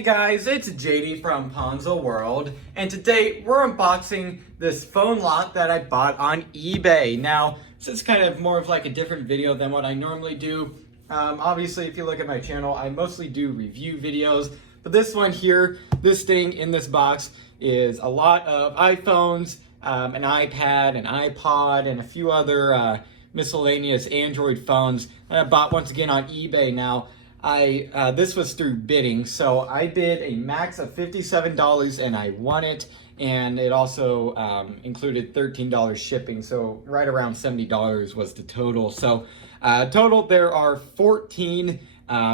Hey guys, it's JD from Ponzo World, and today we're unboxing this phone lock that I bought on eBay. Now, this is kind of more of like a different video than what I normally do. Obviously, if you look at my channel, I mostly do review videos, but this one here, this thing in this box is a lot of iPhones, an iPad, an iPod, and a few other miscellaneous Android phones that I bought once again on eBay. Now, this was through bidding, so I bid a max of $57 and I won it, and it also included $13 shipping, so right around $70 was the total. So total there are 14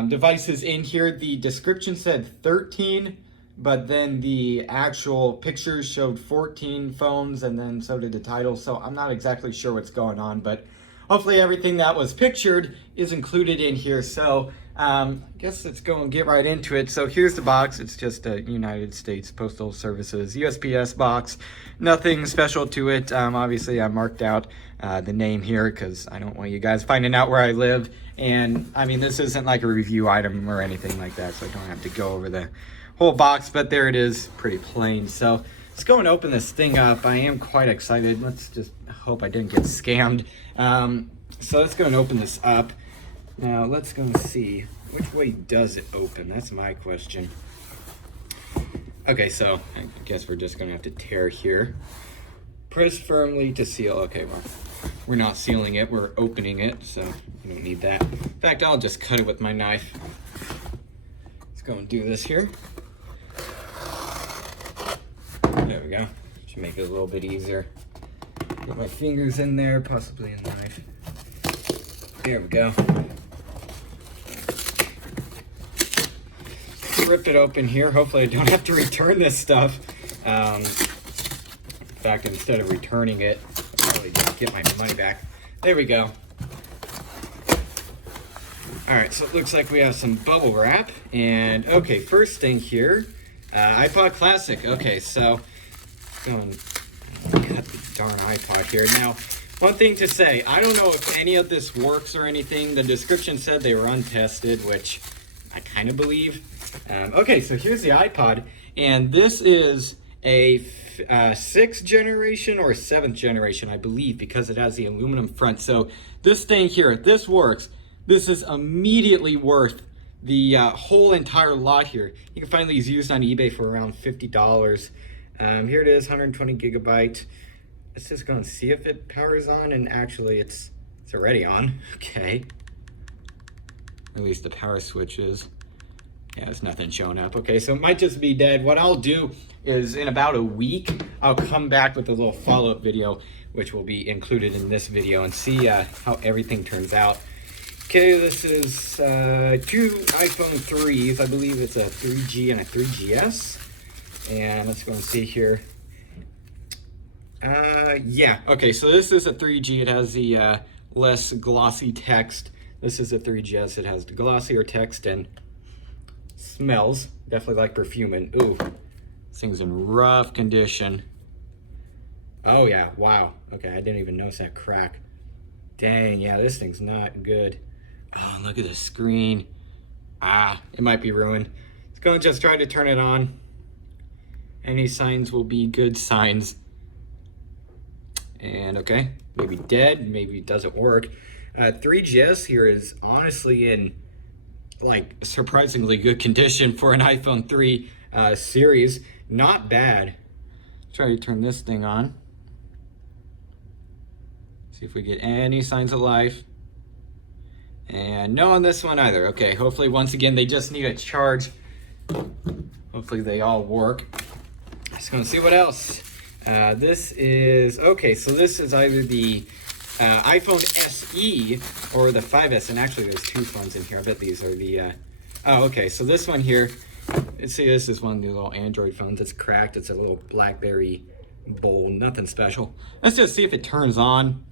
devices in here. The description said 13, but then the actual pictures showed 14 phones, and then so did the title, so I'm not exactly sure what's going on, but hopefully everything that was pictured is included in here. So I guess let's go and get right into it. So here's the box. It's just a United States Postal Services USPS box. Nothing special to it. Obviously I marked out the name here because I don't want you guys finding out where I live. And I mean, this isn't like a review item or anything like that, so I don't have to go over the whole box, but there it is, pretty plain. So let's go and open this thing up. I am quite excited. Let's just hope I didn't get scammed. So let's go and open this up. Now let's go and see, which way does it open? That's my question. Okay, so I guess we're just gonna have to tear here. Press firmly to seal. Okay, well, we're not sealing it, we're opening it, so you don't need that. In fact, I'll just cut it with my knife. Let's go and do this here. There we go. Should make it a little bit easier. Get my fingers in there, possibly a knife. There we go. Rip it open here. Hopefully I don't have to return this stuff. In fact, instead of returning it, I'll probably just get my money back. There we go. Alright, so it looks like we have some bubble wrap. And okay, first thing here, iPod Classic. Okay, so go and cut the darn iPod here. Now, one thing to say, I don't know if any of this works or anything. The description said they were untested, which I kind of believe. Okay, so here's the iPod, and this is a 6th generation or 7th generation, I believe, because it has the aluminum front. So this thing here, this works. This is immediately worth the whole entire lot here. You can find these used on eBay for around $50. Here it is, 120 gigabyte. Let's just go and see if it powers on, and actually it's already on. Okay. At least the power switch is. Yeah, there's nothing showing up. Okay, so it might just be dead. What I'll do is in about a week, I'll come back with a little follow-up video, which will be included in this video, and see how everything turns out. Okay, this is 2 iPhone 3s. I believe it's a 3G and a 3GS. And let's go and see here. Yeah, okay, so this is a 3G. It has the less glossy text. This is a 3GS. It has the glossier text and smells definitely like perfume. And ooh, this thing's in rough condition. Oh yeah, wow. Okay, I didn't even notice that crack. Dang, yeah, this thing's not good. Oh, look at the screen. Ah, it might be ruined. Let's go and just try to turn it on. Any signs will be good signs. And okay, maybe dead, maybe it doesn't work. 3GS here is honestly in like surprisingly good condition for an iPhone 3 series. Not bad. Try to turn this thing on. See if we get any signs of life. And no on this one either. Okay, hopefully once again they just need a charge. Hopefully they all work. Let's go and see what else. This is, okay, so this is either the iPhone SE or the 5S, and actually there's 2 phones in here. I bet these are the, oh, okay, so this one here, let's see, this is one of the little Android phones. It's cracked. It's a little BlackBerry bowl, nothing special. Let's just see if it turns on.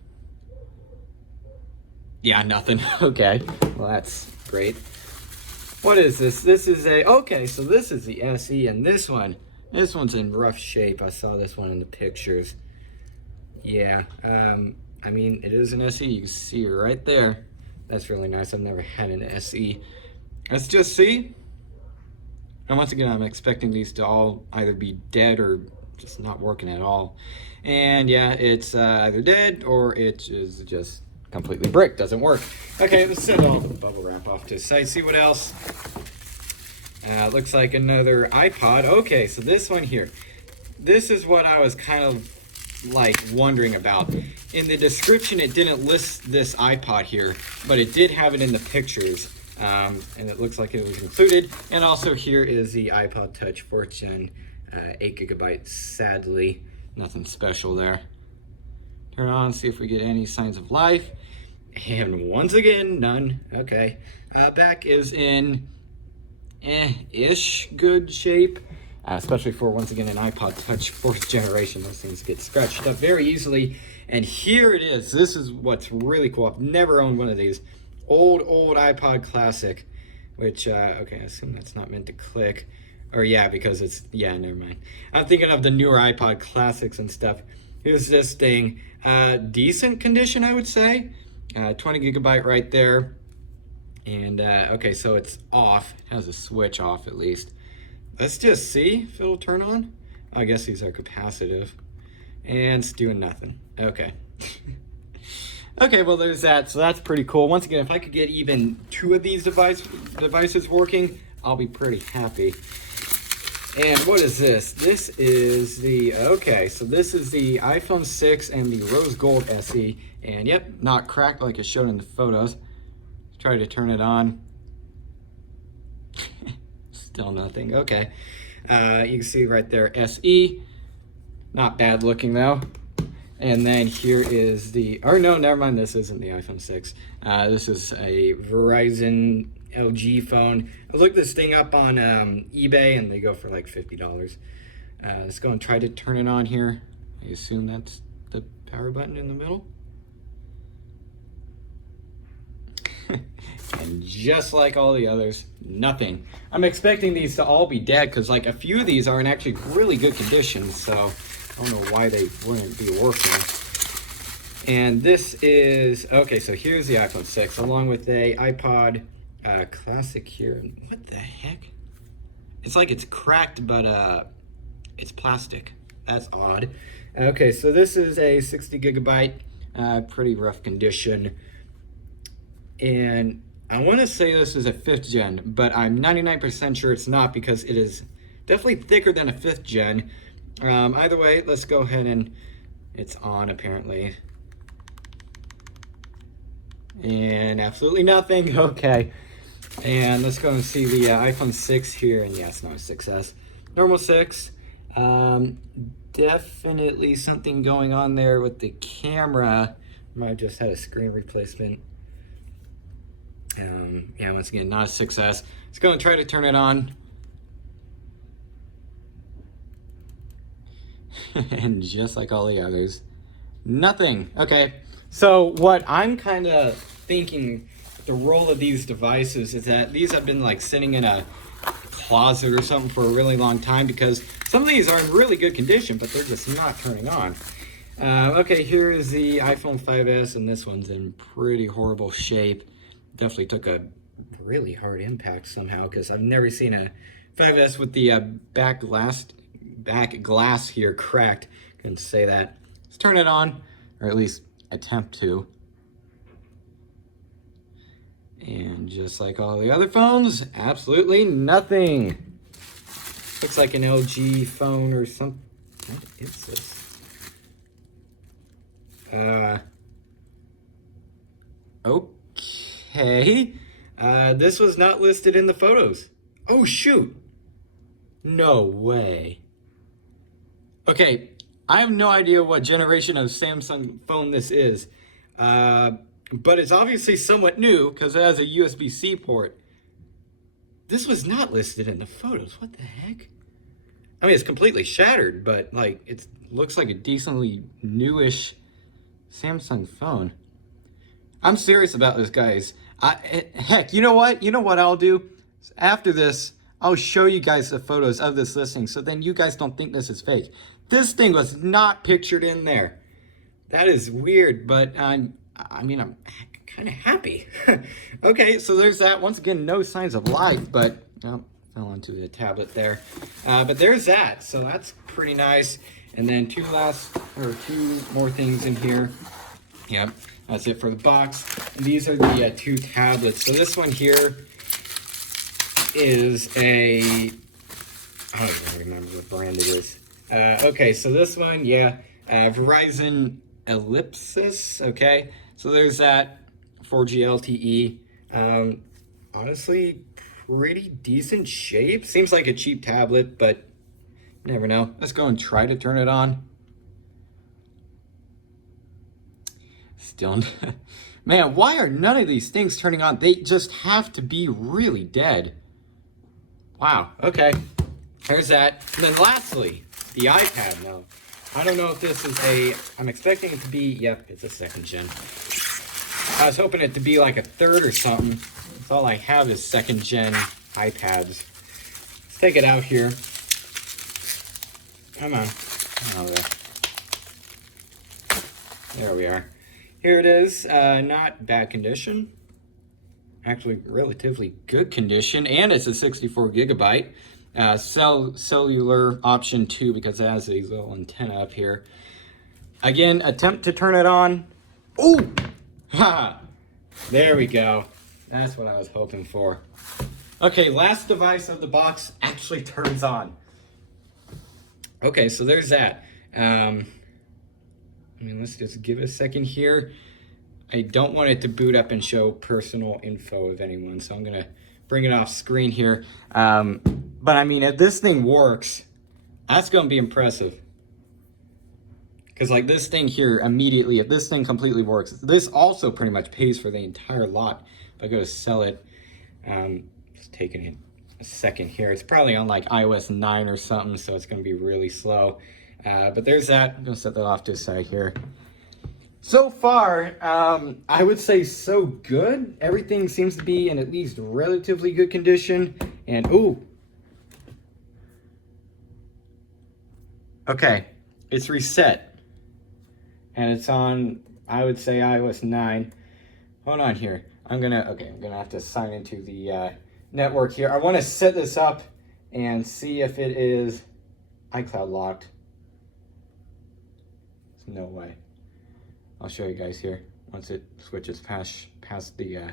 Yeah, nothing. Okay, well, that's great. What is this? This is a, okay, so this is the SE, and this one's in rough shape. I saw this one in the pictures. Yeah, I mean, it is an SE. You can see it right there. That's really nice. I've never had an SE. Let's just see. And once again, I'm expecting these to all either be dead or just not working at all. And yeah, it's either dead or it is just completely brick, doesn't work. Okay, let's set all the bubble wrap off to the side, see what else. Looks like another iPod. Okay, so this one here. This is what I was kind of like wondering about. In the description, it didn't list this iPod here, but it did have it in the pictures. And it looks like it was included. And also here is the iPod Touch 4th Gen, 8 gigabytes. Sadly, nothing special there. Turn on, see if we get any signs of life. And once again, none. Okay. Back is in ish good shape. Especially for, once again, an iPod Touch 4th generation. Those things get scratched up very easily. And here it is. This is what's really cool. I've never owned one of these. Old iPod Classic. Which, okay, I assume that's not meant to click. Or yeah, because it's, yeah, never mind. I'm thinking of the newer iPod Classics and stuff. Here's this thing. Decent condition, I would say. 20 gigabyte right there. And, okay, so it's off. It has a switch off at least. Let's just see if it'll turn on. I guess these are capacitive. And it's doing nothing. Okay. Okay, well there's that. So that's pretty cool. Once again, if I could get even 2 of these devices working, I'll be pretty happy. And what is this? This is the, okay, so this is the iPhone 6 and the Rose Gold SE. And yep, not cracked like it showed in the photos. Try to turn it on. Still nothing. Okay. You can see right there SE. Not bad looking though. And then here is the, or no, never mind, this isn't the iPhone 6. This is a Verizon LG phone. I looked this thing up on eBay and they go for like $50. Let's go and try to turn it on here. I assume that's the power button in the middle. And just like all the others, nothing. I'm expecting these to all be dead because like a few of these are in actually really good condition, so I don't know why they wouldn't be working. And this is, okay, so here's the iPhone 6 along with a iPod Classic here. What the heck? It's like it's cracked, but it's plastic. That's odd. Okay, so this is a 60 gigabyte, pretty rough condition. And I want to say this is a 5th gen, but I'm 99% sure it's not because it is definitely thicker than a 5th gen. Either way, let's go ahead and it's on apparently. And absolutely nothing. Okay. And let's go and see the iPhone 6 here. And yeah, it's not a 6S. Normal 6. Definitely something going on there with the camera. Might have just had a screen replacement. Yeah, once again, not a 6S. Let's go and try to turn it on. And just like all the others, nothing. Okay, so what I'm kind of thinking the role of these devices is that these have been like sitting in a closet or something for a really long time because some of these are in really good condition, but they're just not turning on. Okay, here is the iPhone 5S, and this one's in pretty horrible shape. Definitely took a really hard impact somehow because I've never seen a 5S with the back glass here cracked. Couldn't say that. Let's turn it on, or at least attempt to. And just like all the other phones, absolutely nothing. Looks like an LG phone or something. What is this? Okay. This was not listed in the photos. Oh, shoot. No way. Okay, I have no idea what generation of Samsung phone this is. But it's obviously somewhat new because it has a USB-C port. This was not listed in the photos. What the heck? I mean, it's completely shattered, but like it looks like a decently newish Samsung phone. I'm serious about this, guys. Heck, you know what? You know what I'll do? After this, I'll show you guys the photos of this listing so then you guys don't think this is fake. This thing was not pictured in there. That is weird, but I'm kind of happy. Okay, so there's that. Once again, no signs of life, but fell onto the tablet there. But there's that, so that's pretty nice. And then two more things in here. Yep, that's it for the box. And these are the two tablets. So this one here is I don't even remember what brand it is. Okay, so this one, yeah, Verizon Ellipsis, okay. So there's that, 4G LTE. Honestly, pretty decent shape. Seems like a cheap tablet, but you never know. Let's go and try to turn it on. Still, man, why are none of these things turning on? They just have to be really dead. Wow, okay. There's that. And then lastly, the iPad. Now, I don't know if this is I'm expecting it to be, yep, it's a 2nd gen. I was hoping it to be like a 3rd or something. That's all I have is 2nd gen iPads. Let's take it out here. Come on. Oh, there we are. Here it is. Not bad condition. Actually, relatively good condition. And it's a 64 gigabyte. Cellular option 2 because it has these little antenna up here. Again, attempt to turn it on. Ooh! Ha! There we go. That's what I was hoping for. Okay, last device of the box actually turns on. Okay, so there's that. Let's just give it a second here. I don't want it to boot up and show personal info of anyone, so I'm gonna bring it off screen here. But I mean, if this thing works, that's gonna be impressive. Because like this thing here, immediately, if this thing completely works, this also pretty much pays for the entire lot. If I go to sell it, just taking a second here. It's probably on like iOS 9 or something, so it's gonna be really slow. But there's that. I'm gonna set that off to the side here. So far, I would say so good. Everything seems to be in at least relatively good condition. And ooh. Okay, it's reset. And it's on, I would say, iOS 9. Hold on here. I'm gonna have to sign into the network here. I wanna set this up and see if it is iCloud locked. There's no way. I'll show you guys here once it switches past the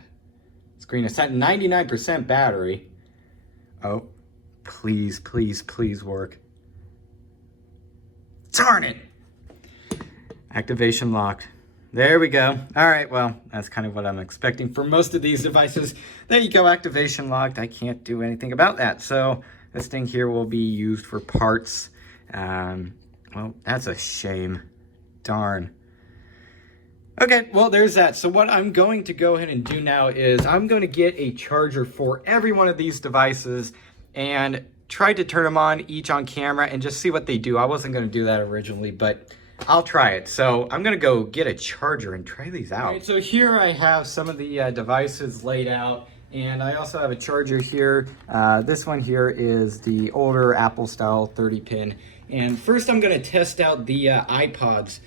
screen. It's at 99% battery. Oh, please, please, please work. Darn it! Activation locked. There we go. All right, well, that's kind of what I'm expecting for most of these devices. There you go, activation locked. I can't do anything about that. So this thing here will be used for parts. Well, that's a shame. Darn. Okay, well, there's that. So what I'm going to go ahead and do now is I'm going to get a charger for every one of these devices and try to turn them on each on camera and just see what they do. I wasn't going to do that originally, but I'll try it. So I'm going to go get a charger and try these out. All right, so here I have some of the devices laid out, and I also have a charger here. This one here is the older Apple style 30-pin. And first I'm going to test out the iPods.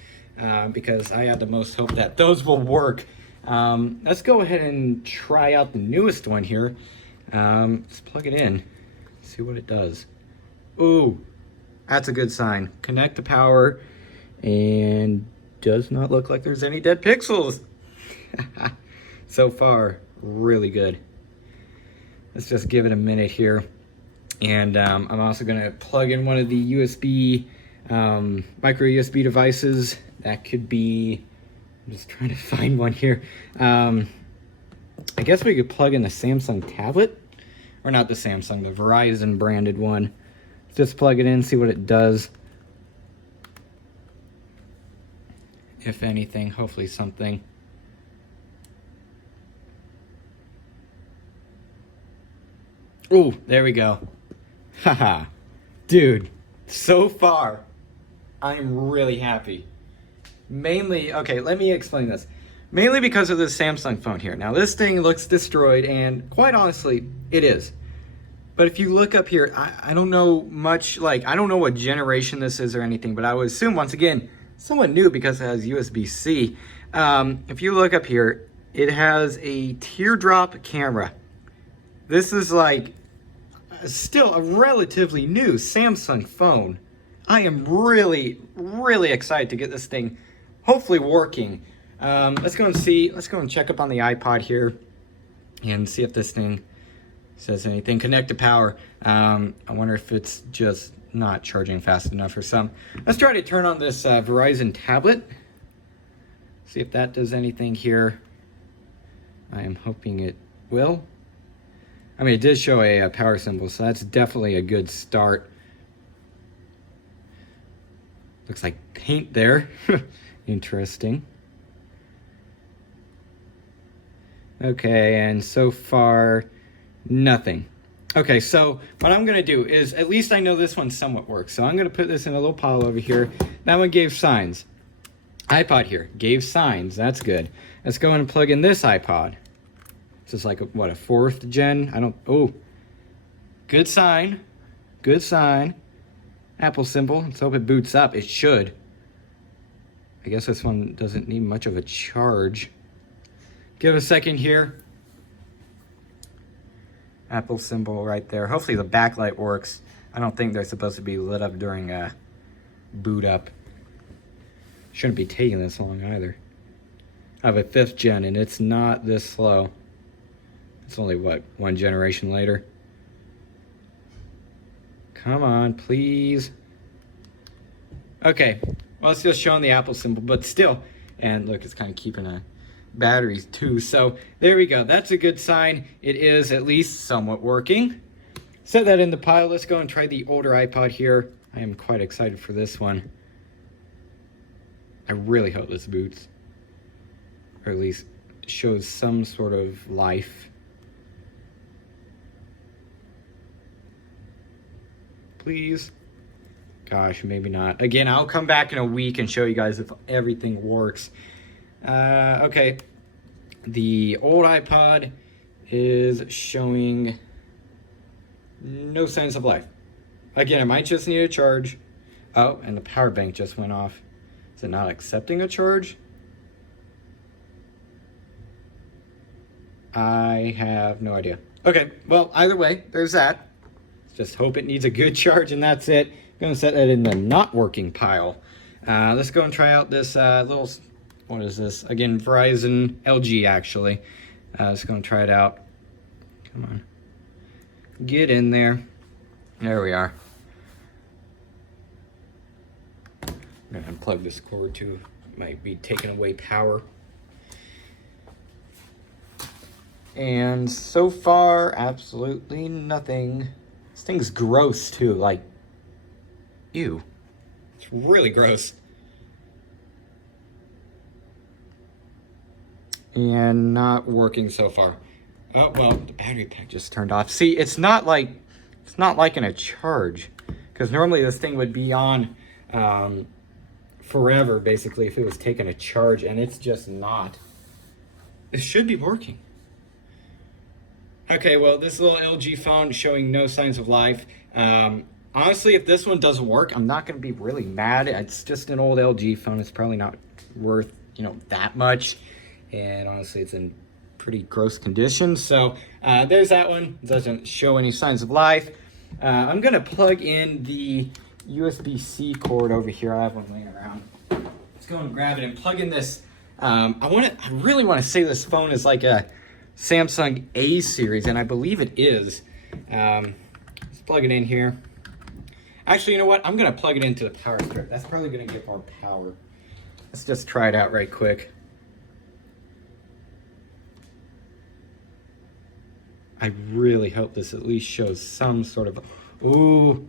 Because I had the most hope that those will work. Let's go ahead and try out the newest one here. Let's plug it in, see what it does. Ooh, that's a good sign. Connect to power, and does not look like there's any dead pixels. So far, really good. Let's just give it a minute here. And I'm also gonna plug in one of the USB, micro USB devices. That could be, I'm just trying to find one here. I guess we could plug in the Samsung tablet, or not the Samsung, the Verizon branded one. Just plug it in, see what it does. If anything, hopefully something. Oh, there we go. Haha. Dude, so far, I'm really happy. Mainly, okay, let me explain this. Mainly because of this Samsung phone here. Now, this thing looks destroyed, and quite honestly, it is. But if you look up here, I don't know much, like, I don't know what generation this is or anything, but I would assume, once again, somewhat new because it has USB-C. If you look up here, it has a teardrop camera. This is like, still a relatively new Samsung phone. I am really, really excited to get this thing hopefully working. Let's go and check up on the iPod here and see if this thing says anything. Connect to power. I wonder if it's just not charging fast enough or something. Let's try to turn on this Verizon tablet. See if that does anything here. I am hoping it will. I mean, it did show a power symbol, so that's definitely a good start. Looks like paint there. Interesting. Okay, and so far, nothing. Okay, so what I'm gonna do is, at least I know this one somewhat works. So I'm gonna put this in a little pile over here. That one gave signs. iPod here, gave signs, that's good. Let's go and plug in this iPod. This is like, a 4th gen? Good sign, good sign. Apple symbol, let's hope it boots up, it should. I guess this one doesn't need much of a charge. Give it a second here. Apple symbol right there. Hopefully the backlight works. I don't think they're supposed to be lit up during boot up. Shouldn't be taking this long either. I have a 5th gen and it's not this slow. It's only, what, 1 generation later? Come on, please. Okay, well, it's just showing the Apple symbol, but still. And look, it's kind of keeping a batteries too. So there we go. That's a good sign. It is at least somewhat working. Set that in the pile. Let's go and try the older iPod here. I am quite excited for this one. I really hope this boots, or at least shows some sort of life. Please. Gosh, maybe not. Again, I'll come back in a week and show you guys if everything works. Okay. The old iPod is showing no signs of life. Again, I might just need a charge. Oh, and the power bank just went off. Is it not accepting a charge? I have no idea. Okay, well, either way, there's that. Just hope it needs a good charge, and that's it. I'm gonna set that in the not working pile. Let's go and try out this little, what is this? Again, Verizon LG, actually. Let's go and try it out. Come on. Get in there. There we are. I'm gonna unplug this cord too. Might be taking away power. And so far, absolutely nothing. This thing's gross too, like, ew. It's really gross. And not working so far. Oh, well, the battery pack just turned off. See, it's not like in a charge, because normally this thing would be on forever, basically, if it was taking a charge, and it's just not. It should be working. Okay, well, this little LG phone showing no signs of life. Honestly, if this one doesn't work, I'm not going to be really mad. It's just an old LG phone. It's probably not worth, that much. And honestly, it's in pretty gross condition. So there's that one. It doesn't show any signs of life. I'm going to plug in the USB-C cord over here. I have one laying around. Let's go and grab it and plug in this. I really want to say this phone is like a Samsung A series, and I believe it is. Let's plug it in here. Actually, you know what? I'm going to plug it into the power strip. That's probably going to give more power. Let's just try it out right quick. I really hope this at least shows some sort of... Ooh.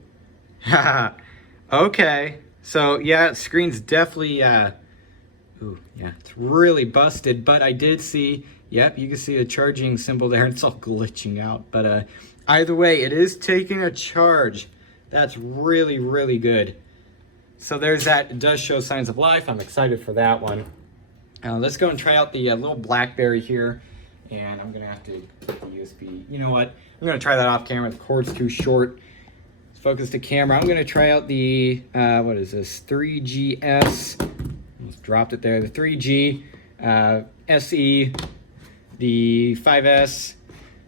Okay. So, yeah, screen's definitely... Ooh, yeah, it's really busted, but I did see... Yep, you can see a charging symbol there. It's all glitching out. But either way, it is taking a charge. That's really, really good. So there's that. It does show signs of life. I'm excited for that one. Let's go and try out the little BlackBerry here. And I'm going to have to put the USB. You know what? I'm going to try that off camera. The cord's too short. Let's focus the camera. I'm going to try out the, what is this? 3GS. Almost dropped it there. The 3G, SE. The 5S,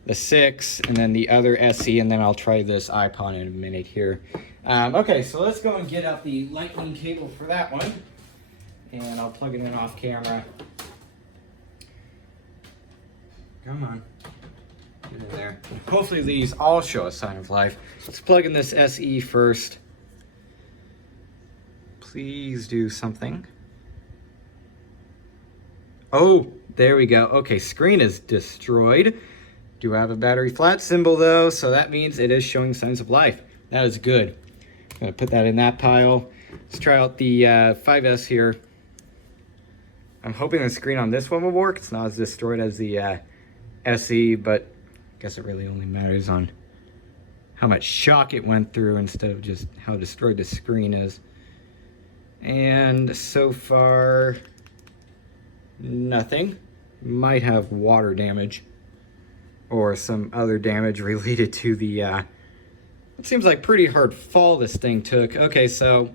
the 6, and then the other SE, and then I'll try this iPod in a minute here. Okay, so let's go and get out the lightning cable for that one, and I'll plug it in off camera. Come on, get in there. Hopefully these all show a sign of life. Let's plug in this SE first. Please do something. Oh, there we go. Okay, screen is destroyed. Do have a battery flat symbol though, so that means it is showing signs of life. That is good. I'm gonna put that in that pile. Let's try out the 5S here. I'm hoping the screen on this one will work. It's not as destroyed as the SE, but I guess it really only matters on how much shock it went through instead of just how destroyed the screen is. And so far, nothing. Might have water damage or some other damage related to the it seems like pretty hard fall this thing took. Okay, so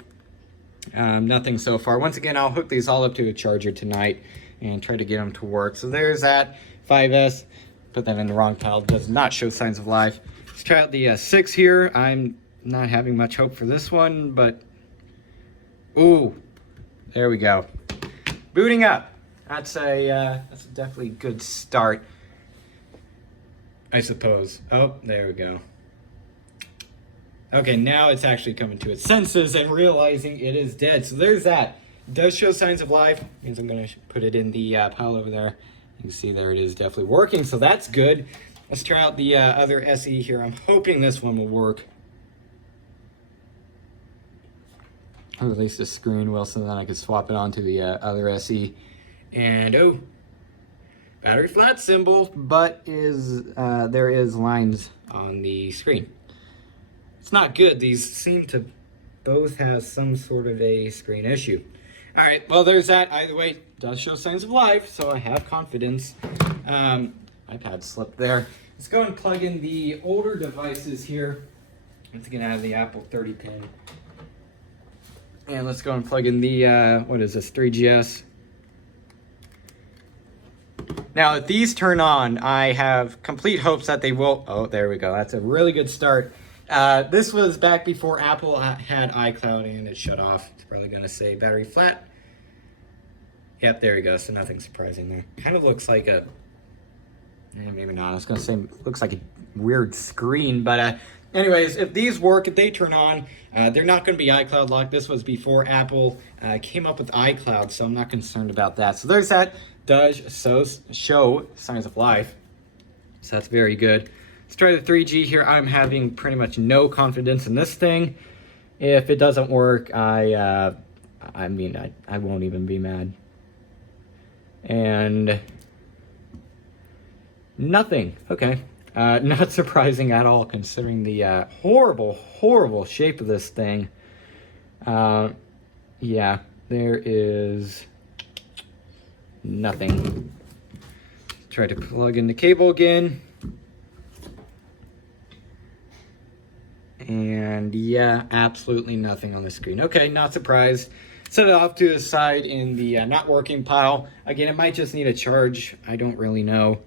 nothing so far. Once again, I'll hook these all up to a charger tonight and try to get them to work. So there's that 5S. Put that in the wrong pile. Does not show signs of life. Let's try out the 6 here. I'm not having much hope for this one, but ooh, there we go. Booting up. That's a definitely good start, I suppose. Oh, there we go. Okay, now it's actually coming to its senses and realizing it is dead. So there's that. It does show signs of life. Means I'm going to put it in the pile over there. You can see there it is definitely working, so that's good. Let's try out the other SE here. I'm hoping this one will work. Or at least the screen will, so then I can swap it onto the other SE. And oh, battery flat symbol, but there is lines on the screen. It's not good. These seem to both have some sort of a screen issue. All right, well, there's that. Either way, it does show signs of life, so I have confidence. iPad slipped there. Let's go and plug in the older devices here. Once again, I have the Apple 30 pin. And let's go and plug in the, what is this, 3GS. Now, if these turn on, I have complete hopes that they will. Oh, there we go. That's a really good start. This was back before Apple had iCloud and it shut off. It's probably going to say battery flat. Yep, there we go. So nothing surprising there. Kind of looks like a, maybe not. I was going to say looks like a weird screen. But anyways, if these work, if they turn on, they're not going to be iCloud locked. This was before Apple came up with iCloud, so I'm not concerned about that. So there's that. Does show signs of life. So that's very good. Let's try the 3G here. I'm having pretty much no confidence in this thing. If it doesn't work, I mean, I won't even be mad. And nothing. Okay. Not surprising at all, considering the horrible, horrible shape of this thing. Yeah, there is nothing. Try to plug in the cable again. And yeah, absolutely nothing on the screen. Okay, not surprised. Set it off to the side in the not working pile. Again, it might just need a charge. I don't really know.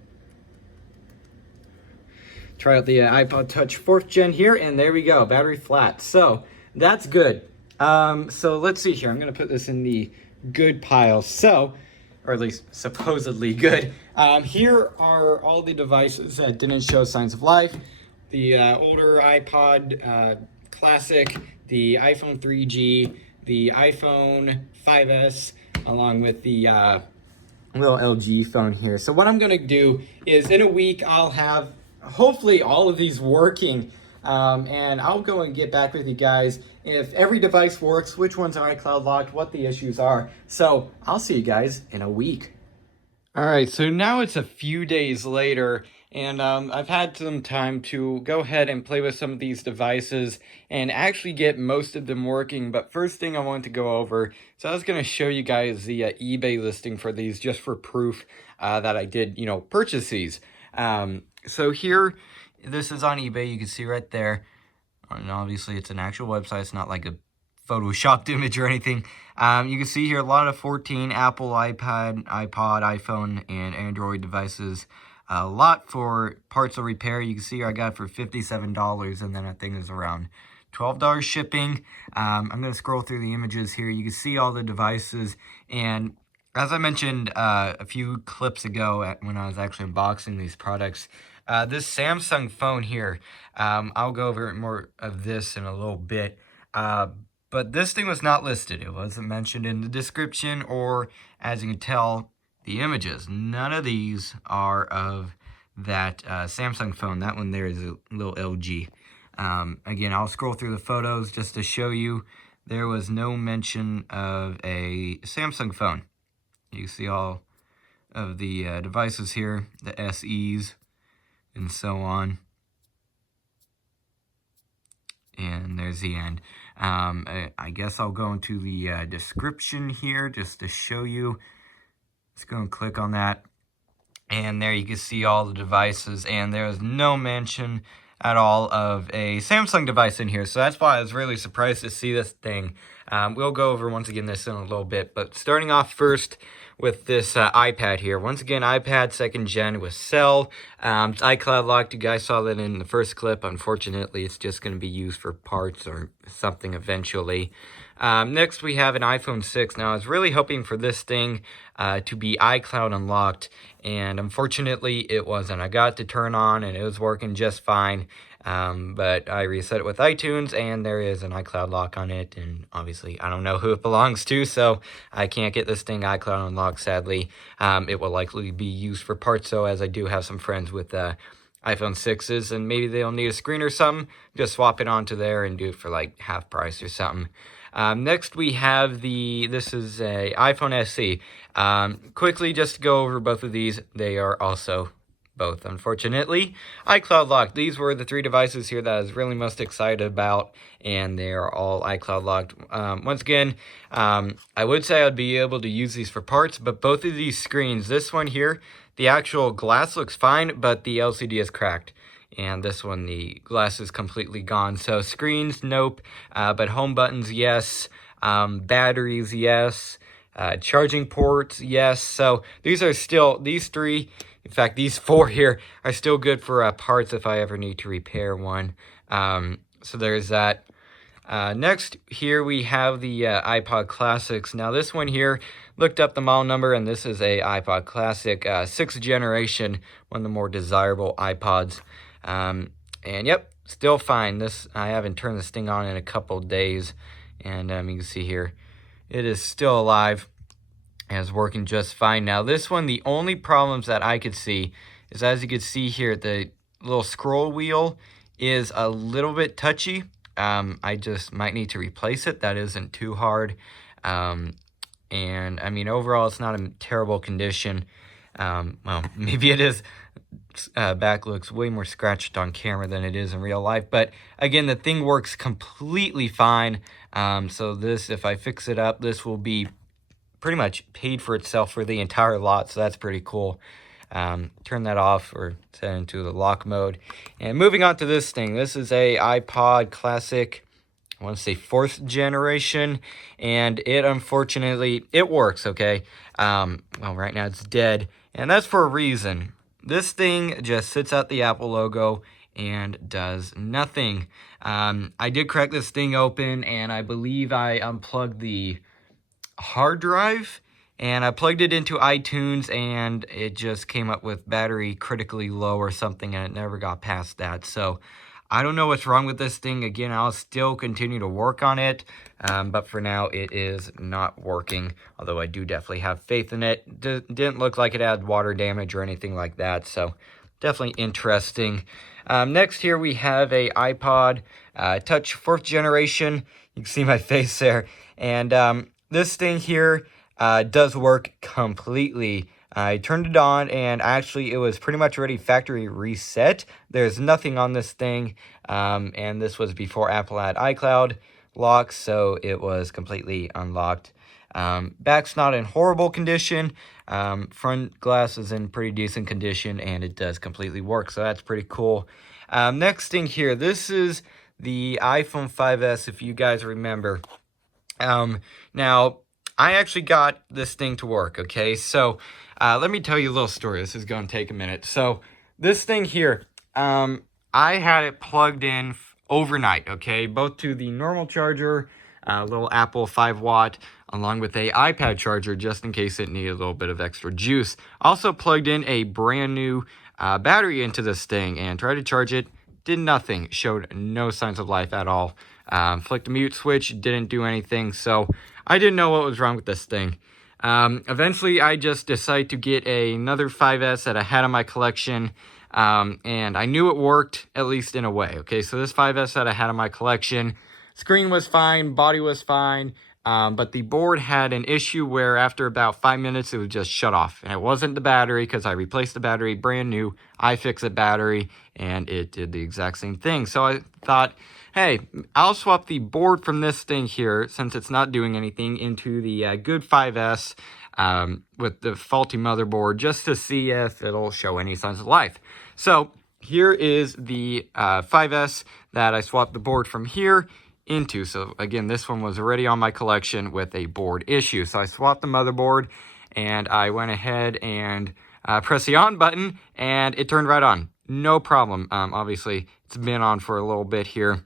Try out the iPod Touch 4th Gen here, and there we go, battery flat. So that's good. So let's see here. I'm going to put this in the good pile. So, or at least supposedly good. Here are all the devices that didn't show signs of life. The older iPod Classic, the iPhone 3G, the iPhone 5S, along with the little LG phone here. So what I'm going to do is in a week, I'll have hopefully all of these working, and I'll go and get back with you guys if every device works, which ones are iCloud locked, what the issues are. So I'll see you guys in a week. All right, so now it's a few days later, and I've had some time to go ahead and play with some of these devices and actually get most of them working. But first thing I want to go over, so I was going to show you guys the eBay listing for these just for proof that I did, purchase these. So here, this is on eBay. You can see right there. And obviously, it's an actual website. It's not like a photoshopped image or anything. You can see here a lot of 14 Apple, iPad, iPod, iPhone, and Android devices. a lot for parts of repair. You can see here I got it for $57, and then I think it's around $12 shipping. I'm going to scroll through the images here. You can see all the devices, and as I mentioned a few clips ago when I was actually unboxing these products, this Samsung phone here, I'll go over more of this in a little bit, but this thing was not listed. It wasn't mentioned in the description, or as you can tell, the images. None of these are of that Samsung phone. That one there is a little LG. Again, I'll scroll through the photos just to show you there was no mention of a Samsung phone. You see all of the devices here, the SEs and so on. And there's the end. I guess I'll go into the description here just to show you. Let's go and click on that. And there you can see all the devices, and there was no mention at all of a Samsung device in here. So that's why I was really surprised to see this thing. We'll go over once again this in a little bit, but starting off first with this iPad here. Once again, iPad 2nd gen with cell. It's iCloud locked. You guys saw that in the first clip. Unfortunately, it's just going to be used for parts or something eventually. Next, we have an iPhone 6. Now, I was really hoping for this thing to be iCloud unlocked, and unfortunately, it wasn't. I got it to turn on, and it was working just fine, but I reset it with iTunes, and there is an iCloud lock on it, and obviously, I don't know who it belongs to, so I can't get this thing iCloud unlocked, sadly. It will likely be used for parts, though, as I do have some friends with iPhone 6s, and maybe they'll need a screen or something. Just swap it onto there and do it for like half price or something. Next we have this is a iPhone SE. Quickly, just to go over both of these, they are also both, unfortunately, iCloud locked. These were the 3 devices here that I was really most excited about, and they are all iCloud locked. Once again, I would say I'd be able to use these for parts, but both of these screens, this one here, the actual glass looks fine, but the LCD is cracked. And this one, the glass is completely gone. So screens, nope. But home buttons, yes. Batteries, yes. Charging ports, yes. So these 3, in fact, these 4 here are still good for parts if I ever need to repair one. So there's that. Next, here we have the iPod Classics. Now this one here, looked up the model number, and this is a iPod Classic 6th generation, one of the more desirable iPods. And yep, still fine. I haven't turned this thing on in a couple days, and you can see here, it is still alive and is working just fine. Now this one, the only problems that I could see is, as you can see here, the little scroll wheel is a little bit touchy. I just might need to replace it. That isn't too hard. And I mean, overall, it's not a terrible condition. Well, maybe it is. Back looks way more scratched on camera than it is in real life, but again, the thing works completely fine. So this, if I fix it up, this will be pretty much paid for itself for the entire lot, so that's pretty cool. Turn that off or set it into the lock mode. And moving on to this thing, this is a iPod Classic, I want to say 4th generation, and it, unfortunately, it works, okay? Well, right now it's dead, and that's for a reason. This thing just sits out the Apple logo and does nothing. I did crack this thing open, and I believe I unplugged the hard drive, and I plugged it into iTunes, and it just came up with battery critically low or something, and it never got past that. So I don't know what's wrong with this thing. Again, I'll still continue to work on it, but for now, it is not working, although I do definitely have faith in it. Didn't look like it had water damage or anything like that, so definitely interesting. Next here, we have a iPod Touch 4th generation. You can see my face there, and this thing here does work completely. I turned it on, and actually it was pretty much already factory reset. There's nothing on this thing, and this was before Apple had iCloud lock, so it was completely unlocked. Back's not in horrible condition. Front glass is in pretty decent condition, and it does completely work, so that's pretty cool. Next thing here, this is the iPhone 5S, if you guys remember. Now, I actually got this thing to work, okay? So let me tell you a little story. This is going to take a minute. So this thing here, I had it plugged in overnight, okay? Both to the normal charger, little Apple 5-watt, along with a iPad charger just in case it needed a little bit of extra juice. Also plugged in a brand new battery into this thing and tried to charge it. Did nothing. Showed no signs of life at all. Flicked the mute switch, didn't do anything. So I didn't know what was wrong with this thing. Eventually, I just decided to get another 5S that I had in my collection. And I knew it worked, at least in a way. Okay, so this 5S that I had in my collection, screen was fine, body was fine. But the board had an issue where after about 5 minutes, it would just shut off. And it wasn't the battery because I replaced the battery, brand new iFixit battery, and it did the exact same thing. So I thought, hey, I'll swap the board from this thing here, since it's not doing anything, into the good 5S with the faulty motherboard, just to see if it'll show any signs of life. So here is the 5S that I swapped the board from here into. So again, this one was already on my collection with a board issue. So I swapped the motherboard and I went ahead and pressed the on button and it turned right on. No problem. Obviously, it's been on for a little bit here.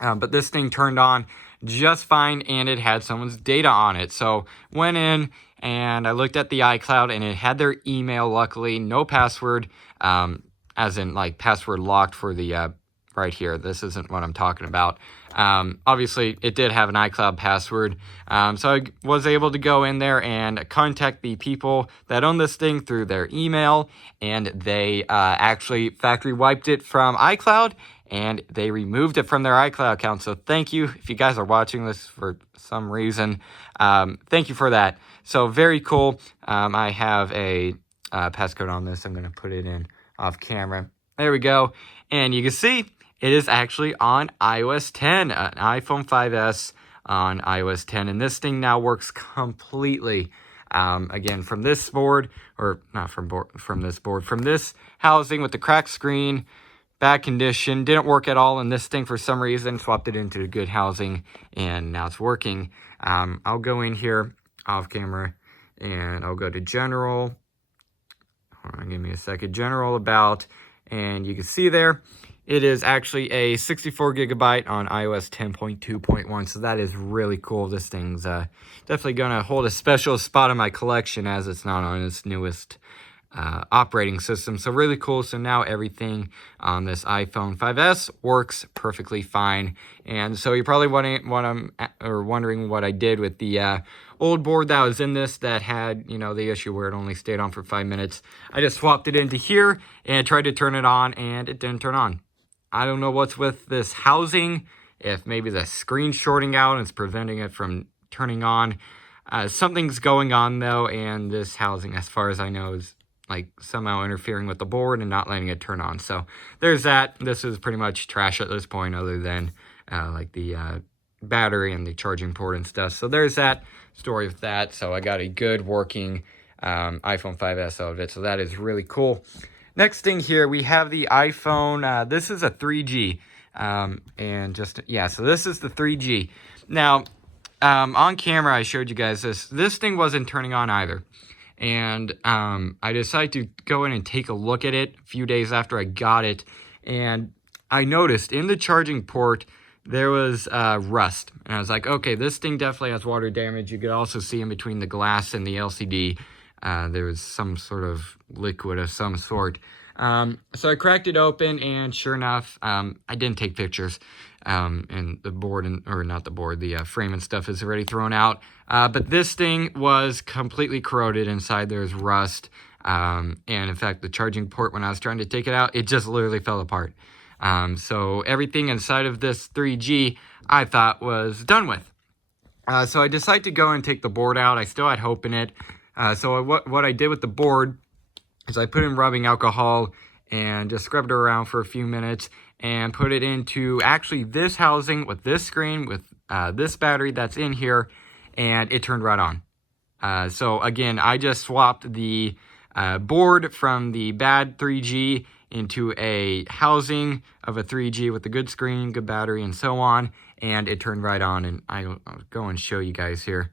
But this thing turned on just fine and it had someone's data on it. So went in and I looked at the iCloud and it had their email, luckily, no password, as in like password locked for the right here. This isn't what I'm talking about. Obviously, it did have an iCloud password. So I was able to go in there and contact the people that own this thing through their email. And they actually factory wiped it from iCloud. And they removed it from their iCloud account. So thank you. If you guys are watching this for some reason, thank you for that. So very cool. I have a passcode on this. I'm going to put it in off camera. There we go. And you can see it is actually on iOS 10, an iPhone 5S on iOS 10. And this thing now works completely, again, from this board, or not from this board, from this housing with the cracked screen, bad condition, didn't work at all. And this thing, for some reason, swapped it into good housing, and now it's working. I'll go in here off camera, and I'll go to General. Hold on, give me a second. General About, and you can see there, it is actually a 64 gigabyte on iOS 10.2.1, so that is really cool. This thing's definitely going to hold a special spot in my collection as it's not on its newest operating system. So really cool. So now everything on this iPhone 5S works perfectly fine. And so you're probably wondering what I did with the old board that was in this that had, you know, the issue where it only stayed on for 5 minutes. I just swapped it into here and tried to turn it on, and it didn't turn on. I don't know what's with this housing, if maybe the screen's shorting out and it's preventing it from turning on. Something's going on though, and this housing, as far as I know, is like somehow interfering with the board and not letting it turn on. So there's that. This is pretty much trash at this point, other than like the battery and the charging port and stuff. So there's that story with that. So I got a good working iPhone 5S out of it. So that is really cool. Next thing here, we have the iPhone. This is a 3G. And just, yeah, so this is the 3G. Now, on camera, I showed you guys this. This thing wasn't turning on either. And I decided to go in and take a look at it a few days after I got it. And I noticed in the charging port, there was rust. And I was like, okay, this thing definitely has water damage. You could also see in between the glass and the LCD, there was some sort of liquid of some sort. So I cracked it open, and sure enough, I didn't take pictures. And the board, or not the board, the frame and stuff is already thrown out. But this thing was completely corroded inside. There's rust. And in fact, the charging port, when I was trying to take it out, it just literally fell apart. So everything inside of this 3G I thought was done with. So I decided to go and take the board out. I still had hope in it. So what I did with the board is I put in rubbing alcohol and just scrubbed it around for a few minutes and put it into actually this housing with this screen with this battery that's in here, and it turned right on. So again, I just swapped the board from the bad 3G into a housing of a 3G with a good screen, good battery, and so on, and it turned right on. And I'll go and show you guys here.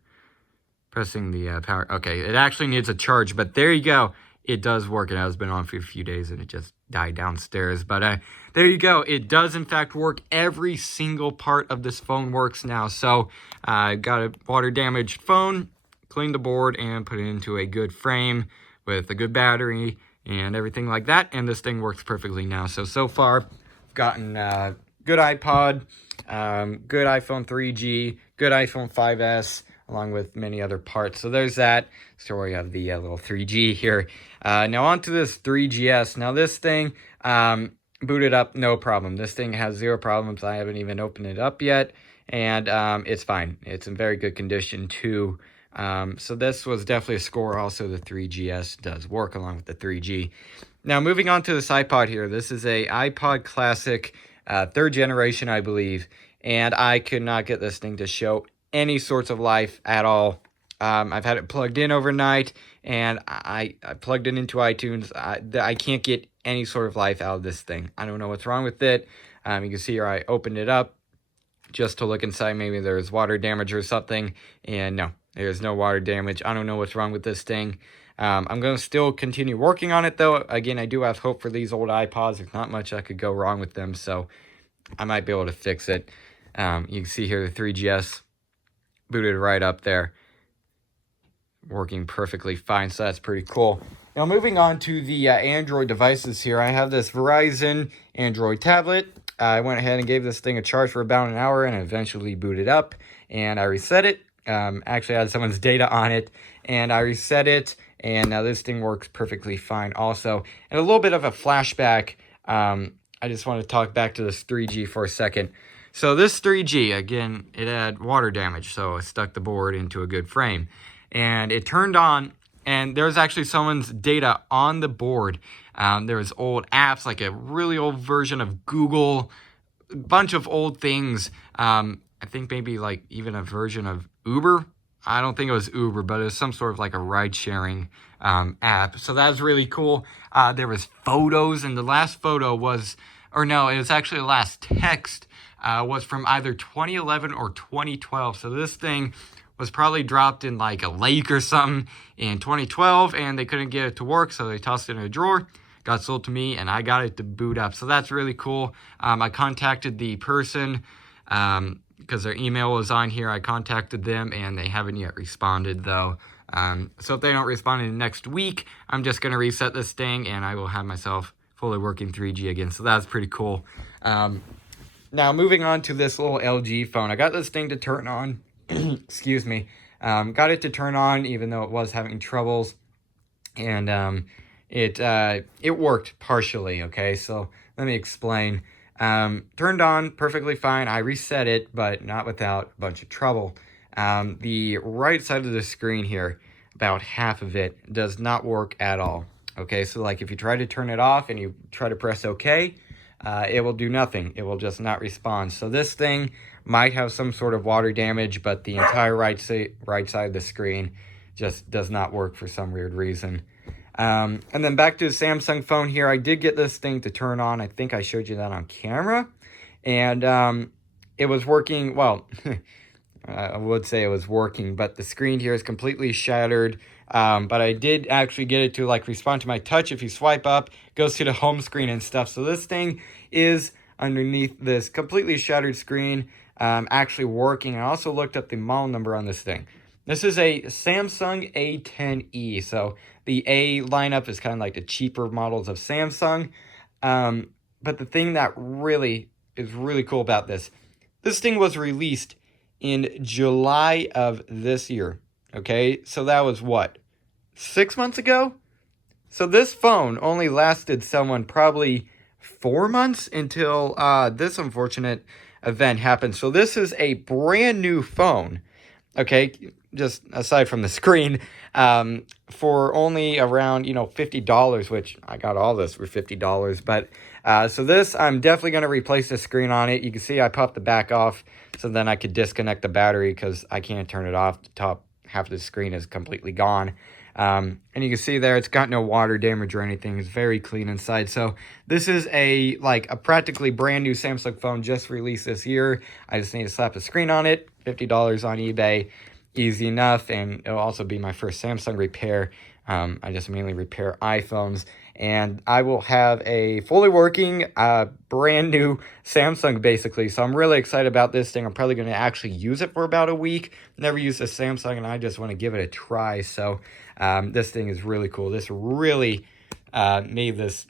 Pressing the power. Okay, it actually needs a charge, but there you go. It does work. It has been on for a few days and it just died downstairs. But there you go. It does, in fact, work. Every single part of this phone works now. So I got a water-damaged phone, cleaned the board, and put it into a good frame with a good battery and everything like that. And this thing works perfectly now. So far, I've gotten good iPod, good iPhone 3G, good iPhone 5S, along with many other parts. So there's that story of the little 3G here. Now on to this 3GS. Now this thing booted up no problem. This thing has zero problems. I haven't even opened it up yet, and it's fine. It's in very good condition too. So this was definitely a score. Also, the 3GS does work along with the 3G. Now moving on to this iPod here. This is a iPod Classic, 3rd generation, I believe, and I could not get this thing to show any sorts of life at all. I've had it plugged in overnight, and I plugged it into iTunes. I can't get any sort of life out of this thing. I don't know what's wrong with it. You can see here I opened it up just to look inside. Maybe there's water damage or something, and no, there's no water damage. I don't know what's wrong with this thing. I'm going to still continue working on it, though. Again, I do have hope for these old iPods. There's not much that could go wrong with them, so I might be able to fix it. You can see here the 3GS booted right up there, working perfectly fine, so that's pretty cool. Now moving on to the Android devices here, I have this Verizon Android tablet. I went ahead and gave this thing a charge for about an hour and eventually booted up, and I reset it. Actually I had someone's data on it, and I reset it, and now this thing works perfectly fine also. And a little bit of a flashback, I just want to talk back to this 3G for a second. So this 3G, again, it had water damage, so I stuck the board into a good frame. And it turned on, and there was actually someone's data on the board. There was old apps, like a really old version of Google, a bunch of old things. I think maybe like even a version of Uber. I don't think it was Uber, but it was some sort of like a ride-sharing app. So that was really cool. There was photos, and the last photo was, or no, it was actually the last text was from either 2011 or 2012. So this thing was probably dropped in like a lake or something in 2012, and they couldn't get it to work, so they tossed it in a drawer. Got sold to me, and I got it to boot up. So that's really cool. I contacted the person because their email was on here. I contacted them, and they haven't yet responded, though. So if they don't respond in the next week, I'm just going to reset this thing, and I will have myself fully working 3G again. So that's pretty cool. Now, moving on to this little LG phone. I got this thing to turn on. Excuse me. Got it to turn on, even though it was having troubles. And it worked partially, okay? So let me explain. Turned on perfectly fine. I reset it, but not without a bunch of trouble. The right side of the screen here, about half of it, does not work at all. Okay, so like if you try to turn it off and you try to press OK, it will do nothing. It will just not respond. So this thing might have some sort of water damage, but the entire right side of the screen just does not work for some weird reason. And then back to the Samsung phone here. I did get this thing to turn on. I think I showed you that on camera. And it was working, well, I would say it was working, but the screen here is completely shattered. But I did actually get it to like respond to my touch. If you swipe up, it goes to the home screen and stuff. So this thing is underneath this completely shattered screen, actually working. I also looked up the model number on this thing. This is a Samsung A10e. So the A lineup is kind of like the cheaper models of Samsung. But the thing that really is really cool about this thing was released in July of this year. Okay, so that was what, 6 months ago? So this phone only lasted someone probably 4 months until this unfortunate event happened. So this is a brand new phone, okay, just aside from the screen, for only around, $50, which I got all this for $50. But so this, I'm definitely going to replace the screen on it. You can see I popped the back off, so then I could disconnect the battery because I can't turn it off. The top half of the screen is completely gone. And you can see there, it's got no water damage or anything. It's very clean inside. So this is a practically brand new Samsung phone just released this year. I just need to slap a screen on it, $50 on eBay. easy enough, and it'll also be my first Samsung repair. I just mainly repair iPhones, and I will have a fully working, brand new Samsung basically. So I'm really excited about this thing. I'm probably going to actually use it for about a week. Never used a Samsung, and I just want to give it a try. So this thing is really cool. This really made this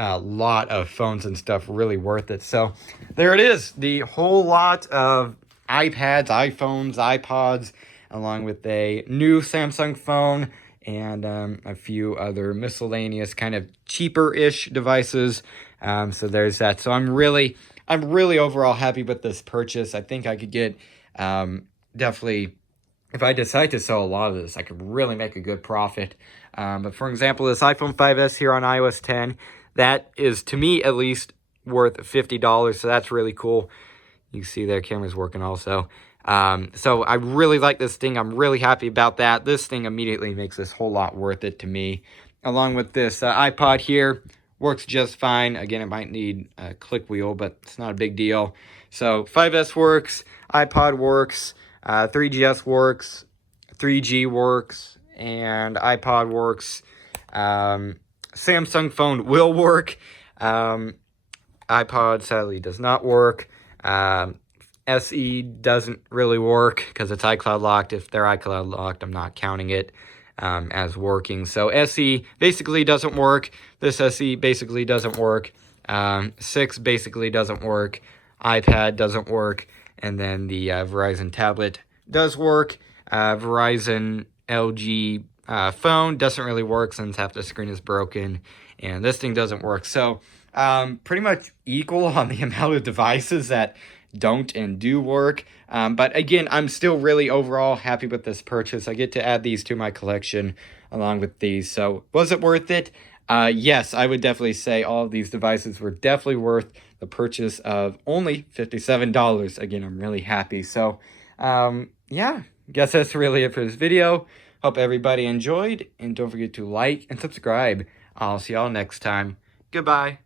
lot of phones and stuff really worth it. So there it is, the whole lot of iPads, iPhones, iPods, along with a new Samsung phone and a few other miscellaneous kind of cheaper-ish devices. So there's that. So I'm really overall happy with this purchase. I think I could get definitely, if I decide to sell a lot of this, I could really make a good profit. But for example, this iPhone 5S here on iOS 10, that is, to me at least, worth $50. So that's really cool. You can see their camera's working also. So I really like this thing. I'm really happy about that. This thing immediately makes this whole lot worth it to me. Along with this iPod here, works just fine. Again, it might need a click wheel, but it's not a big deal. So 5S works, iPod works, 3GS works, 3G works, and iPod works. Samsung phone will work. iPod sadly does not work. SE doesn't really work because it's iCloud locked. If they're iCloud locked, I'm not counting it as working. So SE basically doesn't work. This SE basically doesn't work. 6 basically doesn't work. iPad doesn't work. And then the Verizon tablet does work. Verizon LG phone doesn't really work since half the screen is broken. And this thing doesn't work. So pretty much equal on the amount of devices that don't and do work. But again, I'm still really overall happy with this purchase. I get to add these to my collection along with these. So was it worth it? Yes, I would definitely say all of these devices were definitely worth the purchase of only $57. Again, I'm really happy. So yeah, guess that's really it for this video. Hope everybody enjoyed, and don't forget to like and subscribe. I'll see y'all next time. Goodbye.